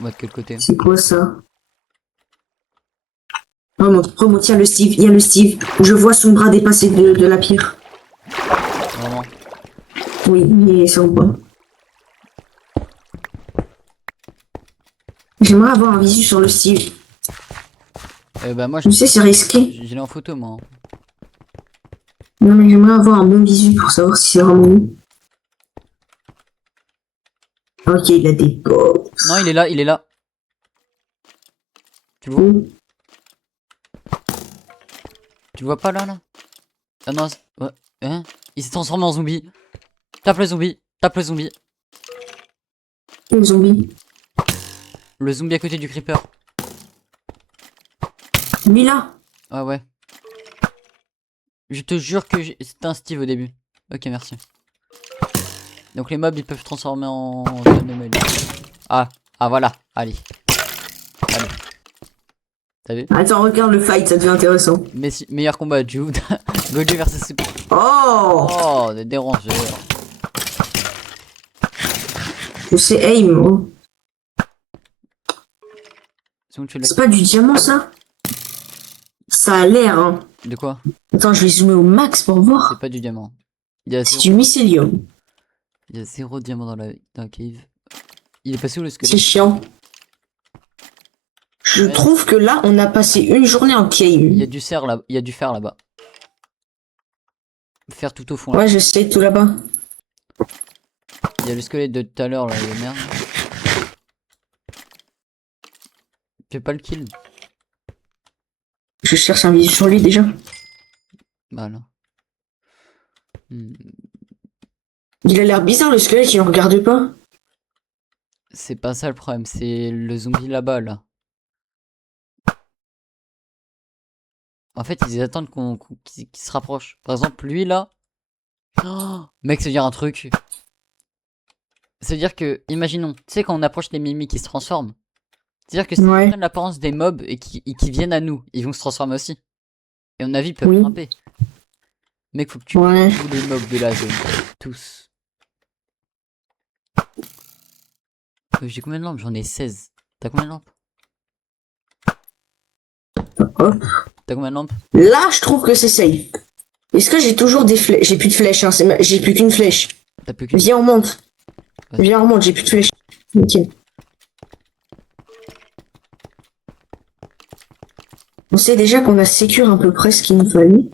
Moi de quel côté? C'est quoi ça? Remonte, tiens le Steve, il y a le Steve. Je vois son bras dépasser de la pierre. Vraiment? Oui, il est sur le bras. J'aimerais avoir un visu sur le Steve. Bah moi Tu sais, c'est risqué. je l'ai en photo moi. Non, mais j'aimerais avoir un bon visu pour savoir si c'est vraiment lui. Ok, il a des potes. Non, il est là, il est là. Tu le vois? Où? Tu le vois pas là? Ah non, ouais. Hein? Il s'est transformé en zombie. Tape le zombie, tape le zombie. Le zombie. Le zombie à côté du creeper. Lui là. Ah ouais. Je te jure que c'était un Steve au début. Ok, merci. Donc les mobs ils peuvent se transformer en zone de melee. Ah, ah voilà, allez. Allez. T'as vu? Attends, regarde le fight, ça devient intéressant. Meilleur combat, Jude. Goju versus Super. Oh, Oh, des dérangeurs. je sais aim. Oh. C'est pas du diamant ça? Ça a l'air, hein. De quoi? Attends, je vais zoomer au max pour C'est voir. pas du diamant. Il y a C'est zéro, du mycélium. il y a zéro diamant dans la cave. Il est passé où le C'est squelette? chiant. Je Ouais. trouve que là, on a passé une journée en cave. Il y a du fer là, il y a du fer là-bas. Fer tout au fond là. Ouais, je sais, tout là-bas. Il y a le squelette de tout à l'heure là, le merde. Tu fais pas le kill? Je cherche un visu sur lui déjà. Voilà. Il a l'air bizarre le squelette, il ne regarde pas. C'est pas ça le problème, c'est le zombie là-bas là. En fait, ils attendent qu'il se rapproche. Par exemple, lui là. Oh, mec, ça veut dire un truc. Ça veut dire que, imaginons, tu sais, quand on approche les mimiques qui se transforment. C'est-à-dire que s'ils Ouais. prennent l'apparence des mobs et qui viennent à nous, ils vont se transformer aussi. Et à mon avis, ils peuvent Oui. grimper. Mec, faut que tu Ouais. tous les mobs de la zone. Tous. J'ai combien de lampes? J'en ai 16. T'as combien de lampes? Hop. T'as combien de lampes? Là, je trouve que c'est safe. Est-ce que j'ai toujours des flèches? J'ai plus de flèches, hein. J'ai plus qu'une flèche. T'as plus qu'une? Viens, on monte. Ouais. Viens, on monte, j'ai plus de flèches. Ok. On sait déjà qu'on a sécure à peu près ce qu'il nous fallait.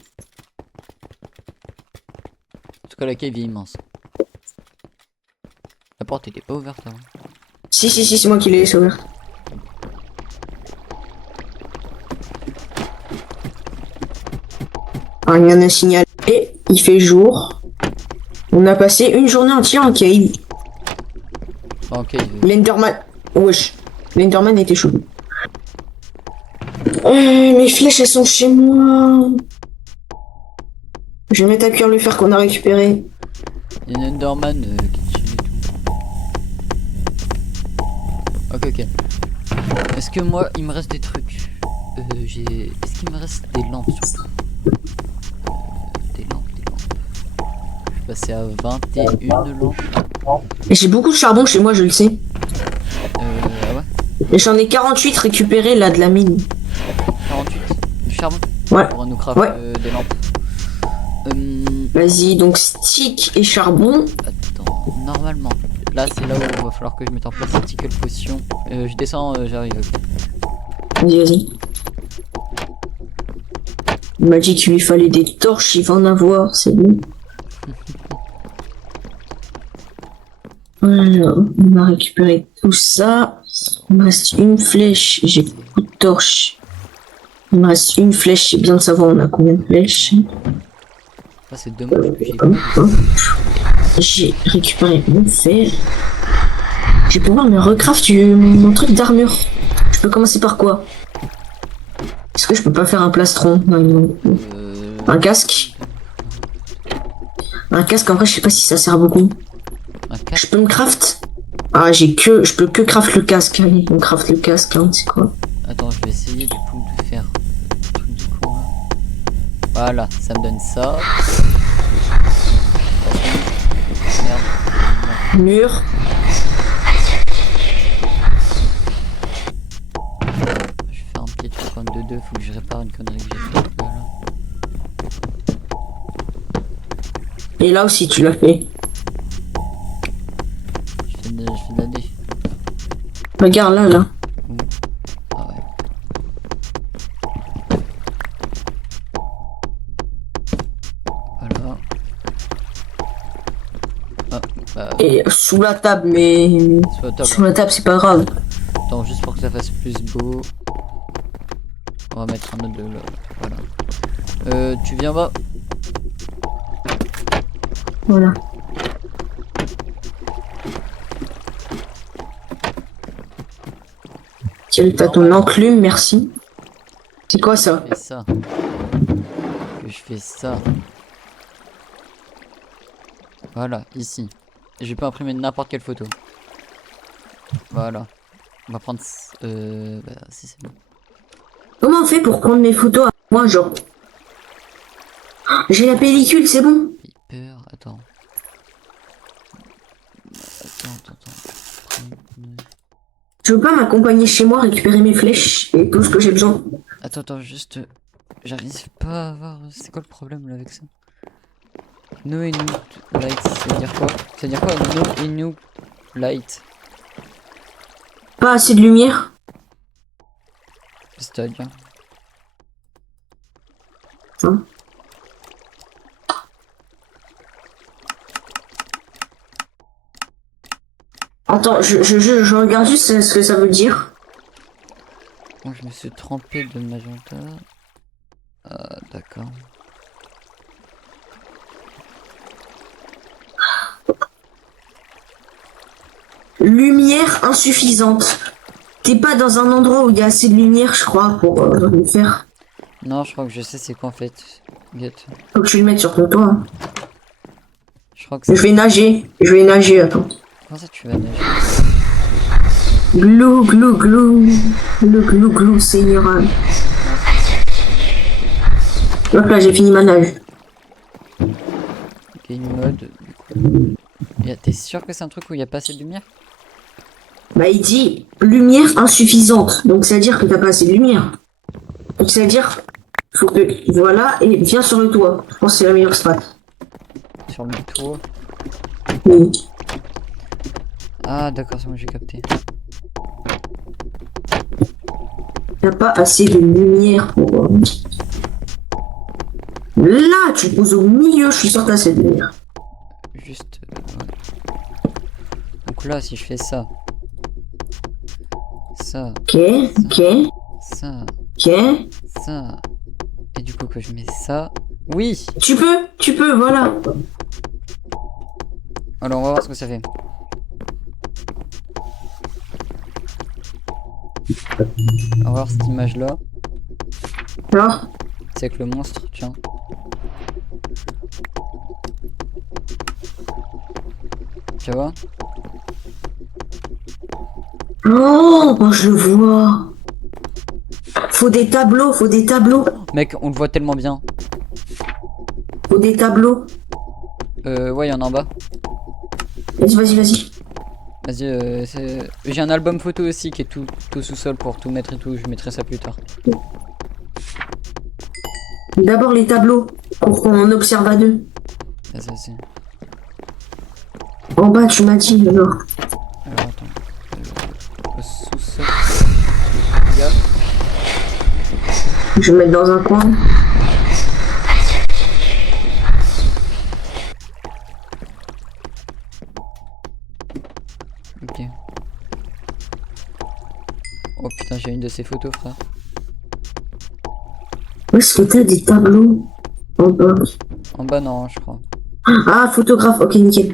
En tout cas, la cave est immense. La porte était pas ouverte avant. Si, c'est moi qui l'ai laissé ouverte. Rien à signaler. Il fait jour. On a passé une journée entière en cave. Ah, ok. L'Enderman. Wesh. L'Enderman était chaud. Mes flèches, elles sont chez moi. Je vais mettre à cuire le fer qu'on a récupéré. Il y a un Enderman qui tue et tout. Ok, ok. Est-ce que moi, il me reste des trucs? Est-ce qu'il me reste des lampes surtout? Des lampes. Je suis passé à 21 lampes. Et j'ai beaucoup de charbon chez moi, je le sais. Ah ouais? Et j'en ai 48 récupérés là de la mine. 48. Du charbon? Ouais. Pour nous craft Ouais. des lampes. Vas-y, donc stick et charbon. Attends, normalement. Là, c'est là où il va falloir que je mette en place une tickle potion. Je descends, j'arrive. Ok. Vas-y. Il m'a dit qu'il lui fallait des torches, il va en avoir, c'est bon. Alors, on a récupéré tout ça. Il me reste une flèche, j'ai beaucoup de torches. Il me reste une flèche, c'est bien de savoir on a combien de flèches. Ça, c'est dommage que j'ai Hop, hop. J'ai récupéré mon fer. Je vais pouvoir me recraft mon truc d'armure. Je peux commencer par quoi? Est-ce que je peux pas faire un plastron? Non. Un casque? Un casque, en vrai, je sais pas si ça sert beaucoup. un casque. Je peux me craft? Ah, je peux que craft le casque. Allez, on craft le casque, hein, c'est quoi? Attends, je vais essayer du coup de faire le truc du con là. Voilà, ça me donne ça. Merde. Mur. Et là aussi, tu l'as fait. Je fais de la D. Regarde là, là. Ah ouais. Voilà. Ah, bah, Et sous la table, mais... sur la table. Sous la table, c'est pas grave. Attends, juste pour que ça fasse plus beau. On va mettre un autre de là. Voilà. Tu viens bas. Voilà. Tiens, t'as ton enclume, merci. C'est quoi ça? Je fais ça. Que je fais ça. Voilà, ici. Je peux imprimer n'importe quelle photo. Voilà. On va prendre... bah, si c'est bon. Comment on fait pour prendre mes photos à moi, genre? J'ai la pellicule, c'est bon. Paper, attends. Attends. Tu veux pas m'accompagner chez moi, récupérer mes flèches et tout ce que j'ai besoin? Attends, juste... J'arrive pas à voir... C'est quoi le problème là avec ça? No Inu Light, ça veut dire quoi? Ça veut dire quoi No Inu Light? Pas assez de lumière? C'est-à-dire... Hein? Attends, je regarde juste ce que ça veut dire. Bon, je me suis trompé de magenta. Ah, d'accord. Lumière insuffisante. T'es pas dans un endroit où il y a assez de lumière, je crois, pour le faire. Non, je crois que je sais c'est quoi en fait. Get. Faut que je le mette sur ton toit. Hein. Je crois que c'est... Je vais nager, attends. Comment ça tu vas nager? Glou, glou, glou. Le glou, glou, Seigneur. Hop là, j'ai fini ma nage. Game mode, du coup. T'es sûr que c'est un truc où il y a pas assez de lumière? Bah, il dit lumière insuffisante. Donc, ça veut dire que t'as pas assez de lumière. Donc, ça veut dire, faut que, voilà, et viens sur le toit. Je pense que c'est la meilleure strat. Sur le toit. Oui. Ah d'accord, c'est moi j'ai capté. T'as pas assez de lumière pour... Là, tu te poses au milieu, je suis sûr que t'as assez de lumière. Juste... ouais. Donc là, si je fais ça... Ça... Ok, ok, Ça... ok. Ça... Et du coup que je mets ça... Oui! Tu peux, voilà. Alors on va voir ce que ça fait. On va voir cette image là. Alors, C'est avec le monstre, tiens. Tu vois? oh, bah, je le vois. Faut des tableaux, faut des tableaux, Mec, on le voit tellement bien. faut des tableaux. Ouais, il y en a en bas. Vas-y, vas-y, vas-y. Vas-y, j'ai un album photo aussi qui est tout sous-sol pour tout mettre et tout. Je mettrai ça plus tard. D'abord les tableaux, pour qu'on observe à deux. Vas-y. En bas, tu m'as dit, alors. Alors attends. Au sous-sol. Regarde. Je vais me mettre dans un coin. Ok. Oh putain, j'ai une de ces photos, frère. Où est-ce que t'as des tableaux? En bas. En bas, non, je crois. Ah, photographe, ok, nickel.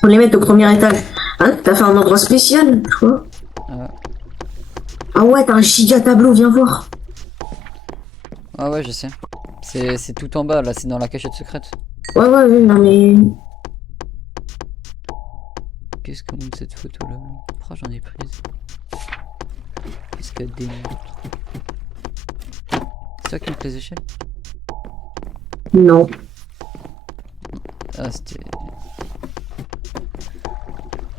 Faut les mettre au premier étage. Hein, t'as fait un endroit spécial, je crois. Ah ouais, t'as un giga tableau, viens voir. Ah ouais, je sais. C'est tout en bas, là, c'est dans la cachette secrète. Ouais, non mais... Qu'est-ce qu'on a de cette photo là? Pourquoi j'en ai prise? Qu'est-ce qu'elle démontre? C'est ça qui me plaît les échelles? Non. Ah, c'était...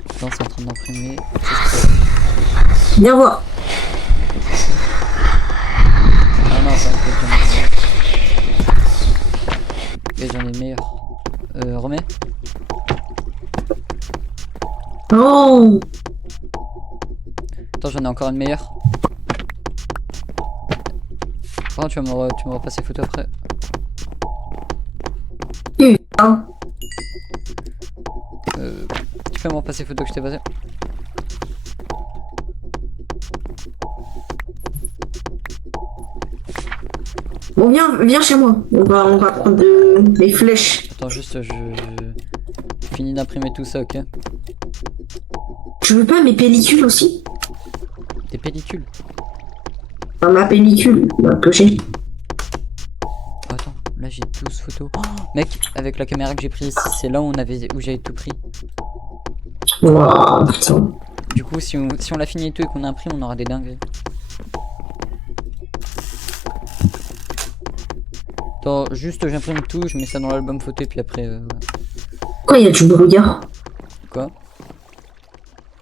Attends, c'est en train d'imprimer. Viens voir. Ah non, c'est un peu de... Et j'en ai meilleur. remets. Oh. Attends, j'en ai encore une meilleure. Par contre, tu me repasses les photos après. Putain. Tu peux me repasser les photos que je t'ai passées? Bon, viens chez moi. On va prendre des flèches. Attends, juste, je finis d'imprimer tout ça, ok? Tu veux pas mes pellicules aussi? Des pellicules. Enfin, ma pellicule, ma pochette. Oh, attends, là j'ai 12 photos. Oh, mec, avec la caméra que j'ai prise, c'est là où j'avais tout pris. Wow, putain. Du coup, si on l'a fini et tout et qu'on imprime, on aura des dingueries. Attends, juste j'imprime tout, je mets ça dans l'album photo et puis après... Pourquoi il y a du brouillard? Quoi?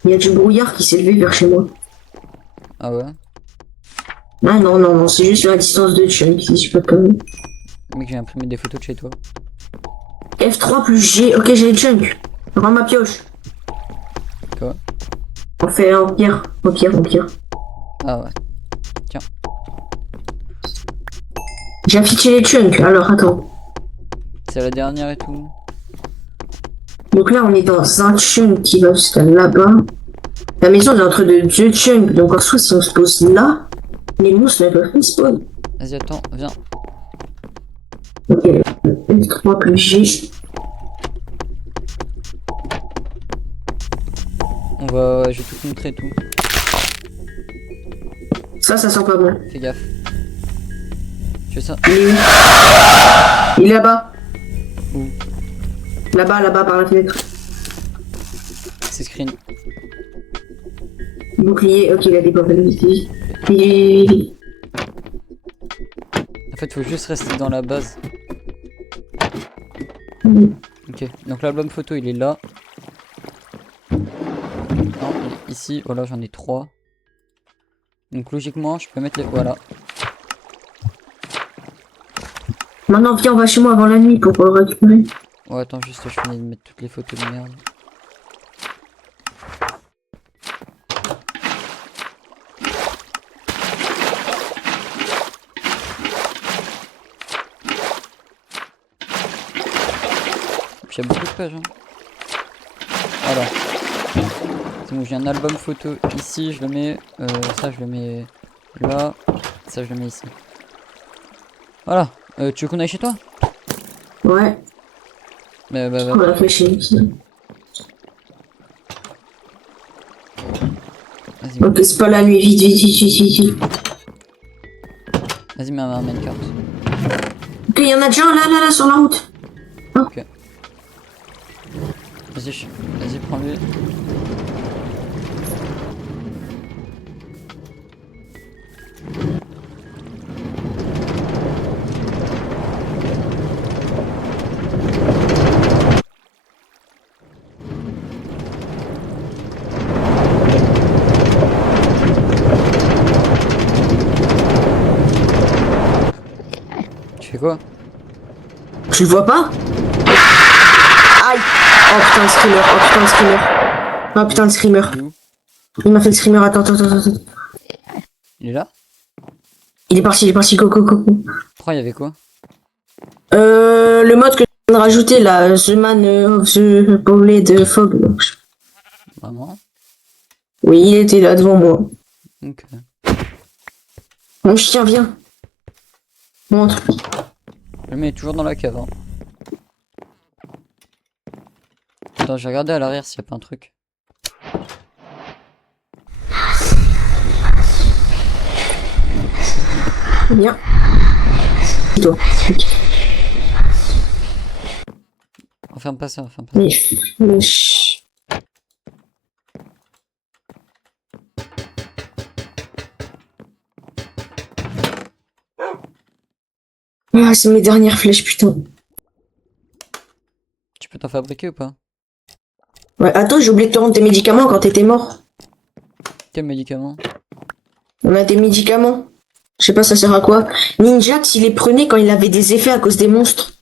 Il y a du brouillard qui s'est levé vers chez moi. Ah ouais? Ah non, c'est juste la distance de chunk, si je peux pas comme... Mec, j'ai imprimé des photos de chez toi. F3 plus G, ok j'ai le chunk. Rends ma pioche. Quoi? On fait en pierre. Ah ouais. J'ai affiché les chunks, alors attends. C'est la dernière et tout. Donc là on est dans un chunk qui va jusqu'à là-bas. La maison elle est entre deux chunks, donc en soi si on se pose là, les mousses elles peuvent spawn. Vas-y, attends, viens. Ok, F3 plus G. Je vais tout te montrer et tout. Ça sent pas bon. Fais gaffe. Tu fais ça? Il est où? Il est là-bas. Où? Là-bas, par la fenêtre. C'est screen. Bouclier, ok, il a des problèmes ici. Et... En fait, faut juste rester dans la base. Ok, donc l'album photo il est là. Non, il est ici. Oh là, j'en ai 3. Donc logiquement, je peux mettre les. Voilà. Maintenant, viens, on va chez moi avant la nuit pour récupérer. Ouais, attends, juste, je finis de mettre toutes les photos de merde. J'ai beaucoup de pages. Hein. Voilà. C'est bon, j'ai un album photo ici, je le mets. Ça, je le mets là. Ça, je le mets ici. Voilà. Tu veux qu'on aille chez toi? Ouais. Bah. On l'a fait chez nous. Vas-y. Ok, c'est pas la nuit, vite. Vas-y, mets un carte. Ok, il y en a déjà un là, sur la route. Ok. Vas-y, prends-le. Tu fais quoi? Tu le vois pas? Aïe! Oh putain le screamer, oh putain le screamer. Il est où? Il m'a fait le screamer, attends. Il est là? Il est parti, go. Pourquoi il y avait quoi? Le mode que je viens de rajouter là, The Man of the Bowled Fog. Vraiment? Oui, il était là devant moi. Ok. Mon chien, viens. Montre. Je le mets toujours dans la cave. Hein. Attends, j'ai regardé à l'arrière s'il n'y a pas un truc. Viens. Toi. Enferme pas ça. Mais... Ah, c'est mes dernières flèches, putain. Tu peux t'en fabriquer ou pas? Ouais, attends, j'ai oublié de te rendre tes médicaments quand t'étais mort. Quel médicament? On a des médicaments. Je sais pas, ça sert à quoi. Ninjax, il les prenait quand il avait des effets à cause des monstres.